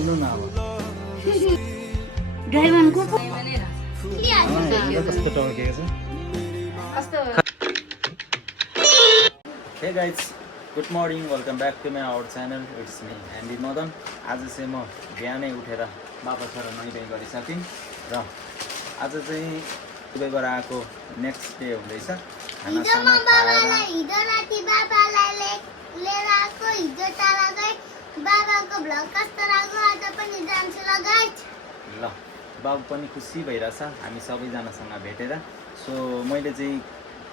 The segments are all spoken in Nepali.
बोल्नु न अब ड्राइभरको कस्तो टर्केको छ hey guys good morning welcome back to my our channel it's me Andy Madan आज चाहिँ म बिहानै उठेर बाबा छोरा नुहाइ गरिसकेँ र आज चाहिँ दुबईबाट आएको नेक्स्ट डे हुँदैछ खानासाना खाएर ल बाबु पनि खुसी भइरहेछ हामी सबैजनासँग भेटेर सो मैले चाहिँ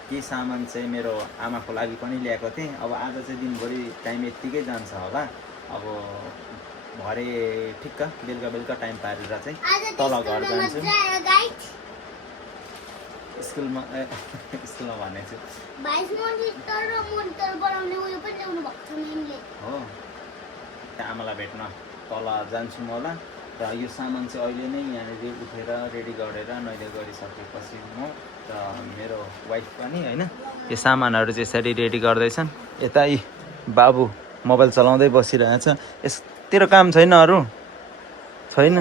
केही सामान चाहिँ मेरो आमाको लागि पनि ल्याएको थिएँ अब आज चाहिँ दिनभरि टाइम यत्तिकै जान्छ होला अब भरे ठिक्क बेलुका टाइम पारेर चाहिँ तल घर जान्छु स्कुलमा भनेको छु हो आमालाई भेट्न तल जान्छु म होला र यो सामान चाहिँ अहिले नै यहाँनिर उठेर रेडी गरेर नुहाइ गरिसकेपछि म र मेरो वाइफ पनि होइन यो सामानहरू चाहिँ यसरी रेडी गर्दैछन् यता यी बाबु मोबाइल चलाउँदै बसिरहेछ तेरो काम छैन अरू छैन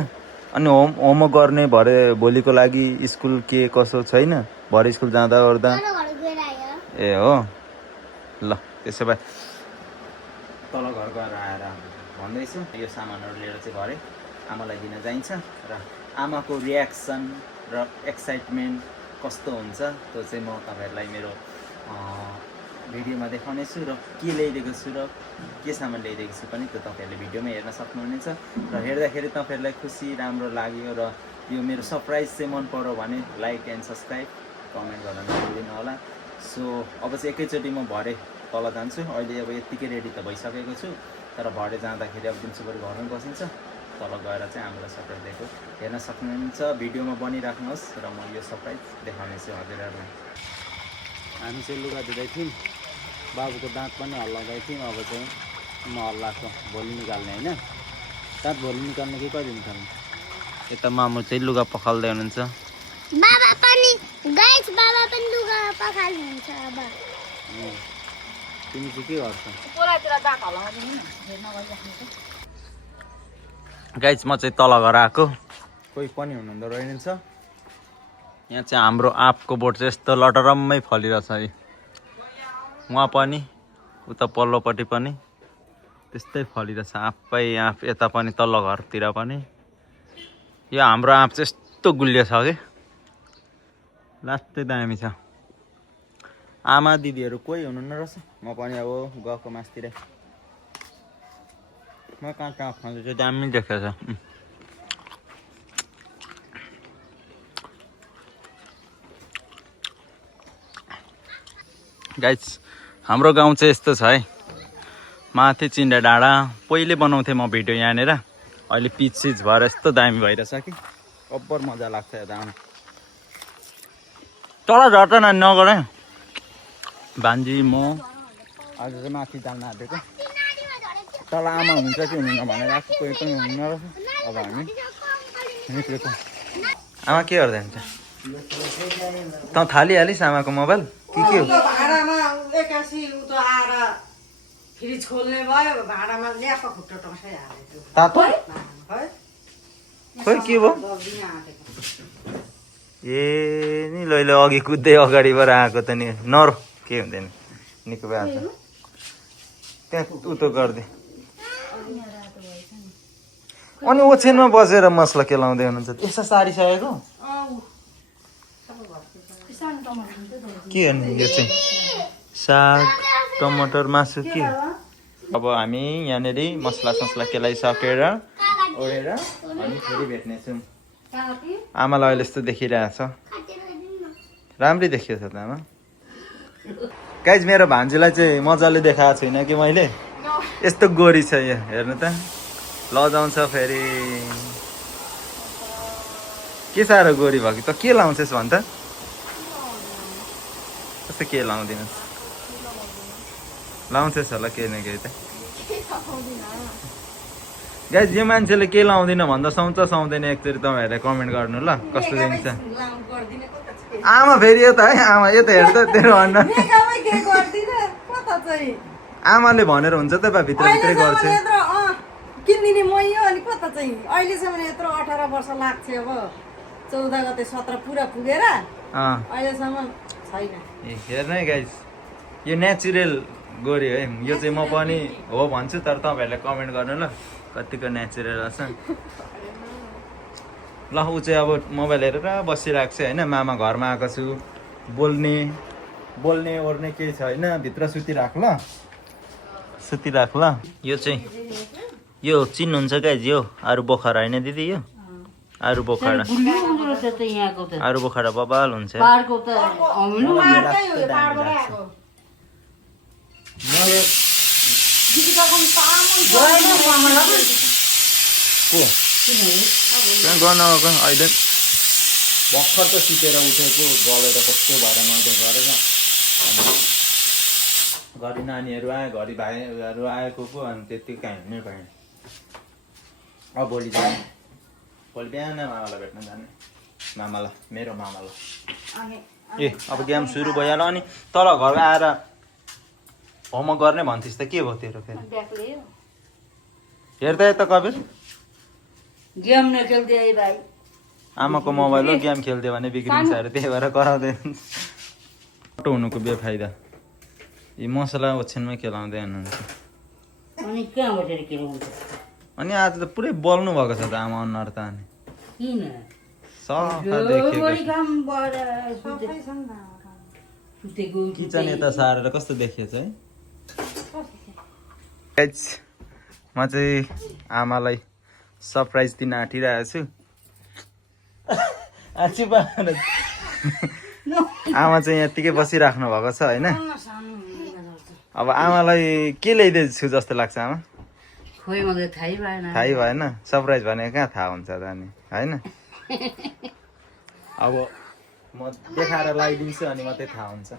अनि होमवर्क गर्ने भरे भोलिको लागि स्कुल के कसो छैन भरे स्कुल जाँदा ओर्दा ए हो ल त्यसो भए तल घर गएर आएर भन्दैछु यो सामानहरू लिएर चाहिँ भरे आमालाई दिन जाइन्छ र आमाको रियाक्सन र एक्साइटमेन्ट कस्तो हुन्छ त्यो चाहिँ म तपाईँहरूलाई मेरो भिडियोमा देखाउनेछु र के ल्याइदिएको छु र के सामान ल्याइदिएको छु पनि त्यो तपाईँहरूले भिडियोमा हेर्न सक्नुहुनेछ र हेर्दाखेरि तपाईँहरूलाई खुसी राम्रो लाग्यो र यो मेरो सरप्राइज चाहिँ मन पर्यो भने लाइक एन्ड सब्सक्राइब कमेन्ट गर्न नभुल्दिनु होला सो अब चाहिँ एकैचोटि म भरे तल जान्छु अहिले अब यत्तिकै रेडी त भइसकेको छु तर भरे जाँदाखेरि अब दिउँसोभरि घरमै बसिन्छ तल गएर चाहिँ हामीलाई सरप्राइज दिएको हेर्न सक्नुहुन्छ भिडियोमा बनिराख्नुहोस् र म यो सरप्राइज देखाउनेछु हजुरहरूलाई हामी चाहिँ लुगा धुँदै थियौँ बाबुको दाँत पनि हल्लाउँदै थियौँ अब चाहिँ म हल्लाएको भोलि निकाल्ने होइन दाँत भोलि निकाल्ने कि कहिले निकाल्ने यता मामु चाहिँ लुगा पखाल्दै हुनुहुन्छ बाबा पनि लुगा पखाल्नुहुन्छ अब तिमी चाहिँ के गर्छ गाइज म चाहिँ तल घर आएको कोही पनि हुनुहुँदो रहेनछ यहाँ चाहिँ हाम्रो आँपको बोट चाहिँ यस्तो लटरम्मै फलिरहेछ है उहाँ पनि उता पल्लोपट्टि पनि त्यस्तै फलिरहेछ आँपै आँप यता पनि तल्लो घरतिर पनि यो हाम्रो आँप चाहिँ यस्तो गुलियो छ कि लास्टै दामी छ आमा दिदीहरू कोही हुनुहुन्न रहेछ म पनि अब गएको मासतिर म कहाँ खान्छु चाहिँ दामी देखेको छ गाइज हाम्रो गाउँ चाहिँ यस्तो छ है माथि चिन्डा डाँडा पहिले बनाउँथेँ म भिडियो यहाँनिर अहिले पिच भएर यस्तो दामी भइरहेछ कि अब्बर मजा लाग्छ यता आउनु तल झर्छ नानी नगर भान्जी म आज चाहिँ माथि जान आँटेको तल आमा हुन्छ कि हुनुहुन्न भनेर आएको कोही पनि हुनुहुन्न रहेछ अब हामी निक्लेको आमा के गर्दै हुन्छ तँ थालिहालिस् आमाको मोबाइल के हो भाडामा एकासी उता आएर फ्रिज खोल्ने भयो भाडामा ल्याप खुट्टा टक्सै हालेको तातो खोइ के भयो ए नि लैले अघि कुद्दै अगाडिबाट आएको त नि नरो के हुँदैन निको भइहाल्छ त्यहाँ उतो गरिदिए अनि ओछ्यानमा बसेर मसला केलाउँदै हुनुहुन्छ यसो सारिसकेको के हो नि यो चाहिँ साग टमाटर मासु के अब हामी यहाँनिर मसला केलाइसकेर ओढेर अनि फेरि भेट्नेछौँ आमालाई अहिले यस्तो देखिरहेछ राम्रै देखियो छ त आमा गाइज मेरो भान्जीलाई चाहिँ मजाले देखाएको छुइनँ कि मैले यस्तो गोरी छ यो हेर्नु त लजाउँछ फेरि के साह्रो गोरी भयो कि त के लाउँछस् भन् त कस्तो के लाउँदिनस् लाउँछस् होला केही न केही त गाइज यो मान्छेले के लाउँदिन भन्दा सुहाउँदैन एकचोटि तपाईँहरूले कमेन्ट गर्नु ल कस्तो दिन्छ आमा फेरि यो त है आमा यो त हेर त तेरो अनुहार आमाले भनेर हुन्छ त बा भित्रभित्रै गर्छ किन्दिने म यो अनि कता त चाहिँ अहिलेसम्म यत्रो 18 वर्ष लाग्थ्यो अब 14 गते 17 पुरा पुगेर अहिलेसम्म छैन। हेर्नु है गाइस, यो नेचुरल गोरी है। यो चाहिँ म पनि हो भन्छु, तर तपाईँहरूले कमेन्ट गर्नु ल कतिको नेचुरल रहेछ। ल ऊ चाहिँ अब मोबाइल हेरेर बसिरहेको छ होइन। मामा घरमा आएको छु, बोल्ने ओर्ने केही छ होइन। भित्र सुतिराख ल, सुतिराख ल। यो चाहिँ यो चिन्नुहुन्छ गाइज, यो आरु बोखरा होइन दिदी? यो आरु बोखरा, आरु बोखरा बबाल हुन्छ। गर्न अहिले भर्खर त सिकेर उठेको, गलेर कस्तो भएर नहुँदै गरेर घरि नानीहरू आयो, घरि भाइहरू आएको पो, अनि त्यति कहीँ हिँड्नै पाएन। अब भोलि जाने, भोलि बिहान मामालाई भेट्न जाने। मामालाई, मेरो मामालाई। ए अब गेम सुरु भइहाल्यो। अनि तल घर आएर होमवर्क गर्ने भन्थिस् त, के भयो तेरो फेरि? हेर्दा त कबिर गेम नखेल्दै भाइ, आमाको मोबाइल हो, गेम खेल्थ्यो भने बिग्रिन्छ अरे, त्यही भएर कराउँदैन। फोटो हुनुको बेफाइदा, यी मसला ओछ्यानमै खेलाउँदै हुनुहुन्छ। अनि कहाँबाट के हुन्छ? अनि आज त पुरै बोल्नु भएको छ त आमा अनुहार त। अनि किन सफा देखेको बढी काम भएर सुतेको किचन यता सारेर कस्तो देखिएछ है। गाइस, म चाहिँ आमालाई सरप्राइज दिन आँटिरहेको छु। आमा चाहिँ यत्तिकै बसिराख्नु भएको छ होइन। अब आमालाई के ल्याइदिएछु जस्तो लाग्छ आमा? खोइ मलाई थाहै भएन। थाहै भएन? सरप्राइज भनेको कहाँ थाहा हुन्छ त अनि होइन। अब म देखाएर लगाइदिन्छु अनि मात्रै थाहा हुन्छ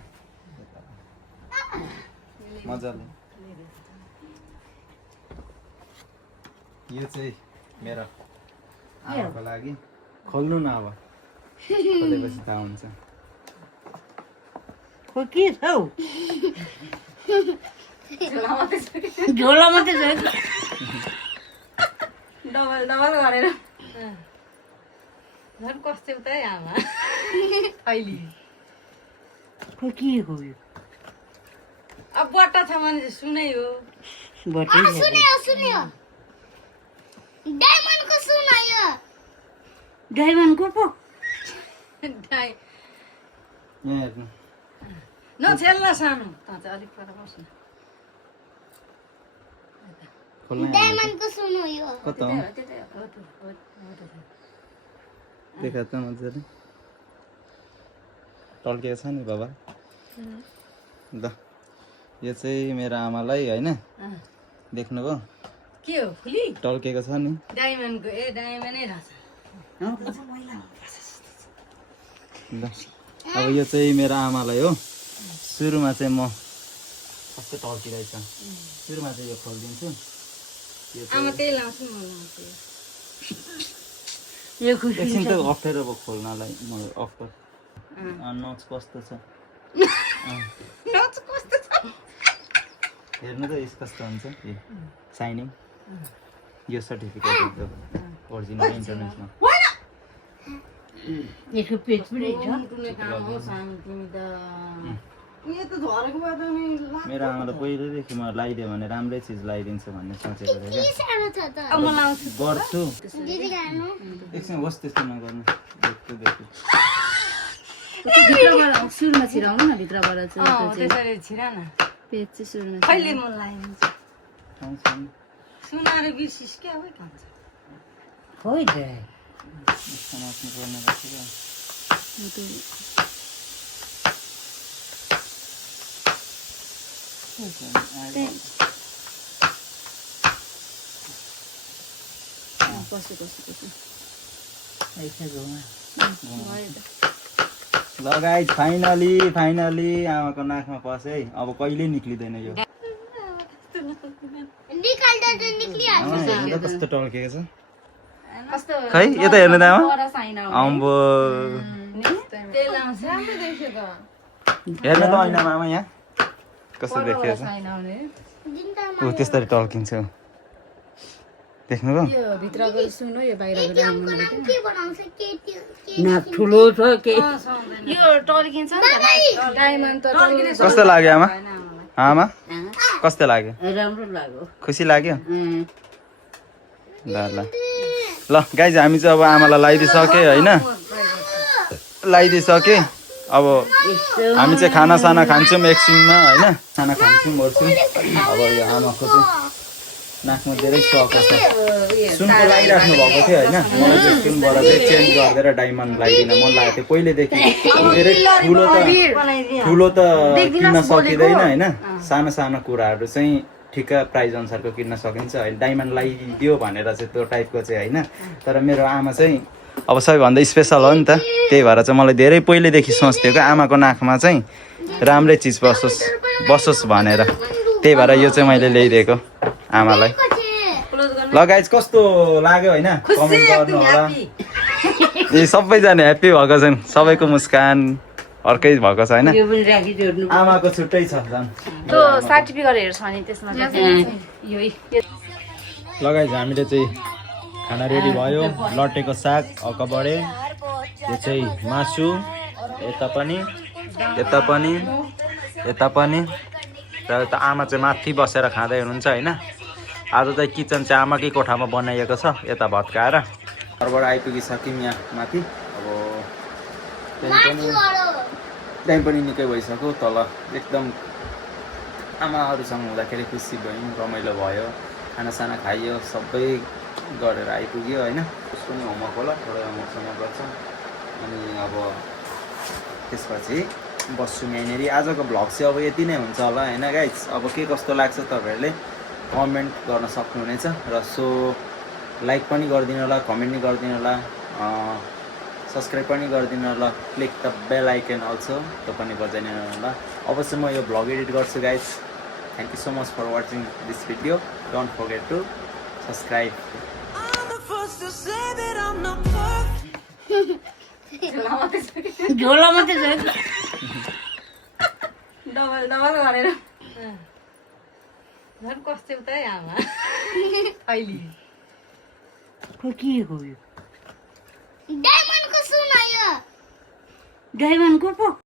मजाले। यो चाहिँ मेरो आमाको लागि। खोल्नु न, अब खोलेपछि थाहा हुन्छ। खोइ के छ हौ? झोला मात्रै छ। डबल गरेर झन् कस्तो त आमा अहिले। खोइ के हो यो? अब बट्टा छ भने चाहिँ सुनै हो। बटै सुन्यो डायमन्डको सुन्यो। डायमन्डको पो यहाँ हेर्नु, नछेल्न सानो त चाहिँ अलिक पर बस्नु। खोल्नु डायमन्डको सुन्यो यो। कता हो देखा त मजाले टल्केको छ नि बाबा। ल यो चाहिँ मेरो आमालाई होइन, देख्नुभयो के हो फुली? टल्केको छ नि। डायमन्डको डायमन्डै रहेछ। ल अब यो चाहिँ मेरो आमालाई हो। सुरुमा चाहिँ म कस्तो टल्किरहेछ, सुरुमा चाहिँ यो खोलिदिन्छु। आमा त्यही लाउँछु म लाउँछु। यो खुसी एकछिन त अप्ठ्यारो अब खोल्नलाई, मलाई अप्ठ्यारो। नच कस्तो छ हेर्नु त, यस कस्तो हुन्छ ए साइनिङ। यो सर्टिफिकेट एकदम ओरिजिनल इन्टरनेसनल। यसको पेज पनि छ। मेरो आमाले पहिल्यैदेखि म लगाइदियो भने राम्रै चिज लगाइदिन्छु भन्ने सोचेको थिएँ क्या। सानो छ त। गर्छु दिदी गानु। एकछिन होस्, त्यस्तो नगर्नु। देख्छु भित्रबाट सुरुमा छिराउनु न, भित्रबाट चाहिँ त्यसरी छिरा न। पेज चाहिँ सुरुमा कहिले म लगाइदिन्छु। आउँछ सुनाएर बिर्सिस क्या हो भन्छ। खोइ त समात्नु पर्ने रहेछ क्या। ल गाइस, फाइनली आमाको नाकमा पसे है। अब कहिले निक्लिँदैन यो। निकाल्दा त निक्लिहाल्छ। आमा हेर्नु त कस्तो टल्केको छ। कस्तो खै यो त हेर्नु त आमा। पर साइन आउने। अम्बो त्यही लाउँछ। राम्रो देख्यो त। हेर्नु त ऐनामा आमा यहाँ कस्तो देखिएको छ। साइन आउने। दिन्दामा ऊ त्यसरी टल्किन्छ। देख्नुभयो यो भित्रको सुन हो यो बाहिरको केटीहरूको नाम के बनाउँछ नाक ठुलो छ के यो टल्किन्छ नि त डायमन्ड त कस्तो लाग्यो आमा आमा कस्तो लाग्यो राम्रो लाग्यो खुसी लाग्यो ल ल ल गाइज हामी चाहिँ अब आमालाई लगाइदिइसके होइन लगाइदिइसके अब हामी चाहिँ खानासाना खान्छौँ एकछिनमा होइन खाना खान्छौँ ओर्छौँ अब यो आमाको चाहिँ नाकमा धेरै सक छ सुनको लगाइराख्नु भएको थियो होइन मलाई चाहिँ सुनबाट चाहिँ चेन्ज गरिदिएर डायमन्ड लगाइदिन मन लागेको थियो पहिल्यैदेखि धेरै ठुलो त किन्न सकिँदैन होइन सानो सानो कुराहरू चाहिँ ठिक्क प्राइज अनुसारको किन्न सकिन्छ अहिले डायमन्ड लगाइदियो भनेर चाहिँ त्यो टाइपको चाहिँ होइन तर मेरो आमा चाहिँ अब सबैभन्दा स्पेसल हो नि त त्यही भएर चाहिँ मलाई धेरै पहिल्यैदेखि सोच्थ्यो क्या आमाको नाकमा चाहिँ राम्रै चिज बसोस् भनेर त्यही भएर यो चाहिँ मैले ल्याइदिएको आमालाई ल गाइज कस्तो लाग्यो होइन कमेन्ट गर्नु होला ए सबैजना ह्याप्पी भएको छन् सबैको मुस्कान अर्कै भएको छ होइन यो पनि राखिदिनु आमाको छुट्टै छ झन् त्यो सर्टिफिकेट हेर्छ नि त्यसमा यो ल गाइज हामीले चाहिँ खाना रेडी भयो लट्टेको साग अकबडे यो चाहिँ मासु यता पनि र यता आमा चाहिँ माथि बसेर खाँदै हुनुहुन्छ होइन आज चाहिँ किचन चाहिँ आमाकै कोठामा बनाइएको छ यता भत्काएर घरबाट आइपुगिसक्यौँ यहाँ माथि अब टाइम पनि निकै भइसक्यो तल एकदम आमाहरूसँग हुँदाखेरि खुसी भयौँ रमाइलो भयो खानासाना खाइयो सबै गरेर आइपुग्यो होइन उसको पनि होमवर्क होला थोरै होमवर्कसँग गर्छ अनि अब त्यसपछि बस्छु यहाँनिर आजको भ्लग चाहिँ अब यति नै हुन्छ होला होइन गाइज अब के कस्तो लाग्छ तपाईँहरूले कमेन्ट गर्न सक्नुहुनेछ र सो लाइक पनि गरिदिनु होला कमेन्ट पनि गरिदिनु होला सब्सक्राइब पनि गरिदिनु होला click the bell icon also त्यो पनि बजाइदिनु होला अवश्य म यो भ्लग एडिट गर्छु guys thank you so much for watching this video don't forget to subscribe झोला मात्रै छ डबल गरेर झन् कस्तो उतै आमा अहिले खै के हो यो डायमन्डको सुन आयो डायमन्डको पो